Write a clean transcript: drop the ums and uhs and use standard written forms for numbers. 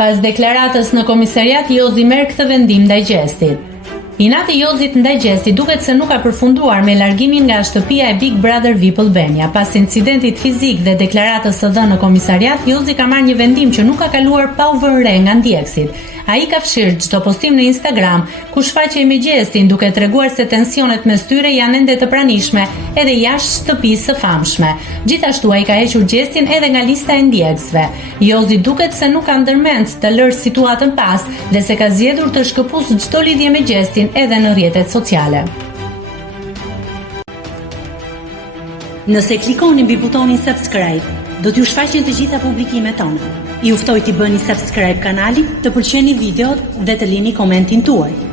Pas deklaratës në komisariat, Jozi merr këtë vendim ndaj Gjestit. Inati i Jozit ndaj Gjestit duket se nuk ka përfunduar me largimin nga shtëpia e Big Brother VIP Albania. Pas incidentit fizik dhe deklaratës së dhënë në komisariat, Jozi ka marrë një vendim që nuk ka kaluar pa u vënë re nga ndjekësit. Ai ka fshirë çdo postim në Instagram ku shfaqej me Gjestin duke treguar se tensionet mes tyre janë ende të pranishme edhe jashtë shtëpisë së famshme. Gjithashtu ai ka hequr Gjestin edhe nga lista e ndjekësve. Jozi duket se nuk ka ndërmend të lërë situatën pas dhe se ka zgjedhur të shkëputë çdo lidhje me Gjestin edhe në rrjetet sociale. Nëse klikoni mbi butonin subscribe, do t'ju shfaqen të gjitha publikimet tona. Ju ftoj t'i bëni subscribe kanalit, të pëlqeni videot dhe të lini komentin tuaj.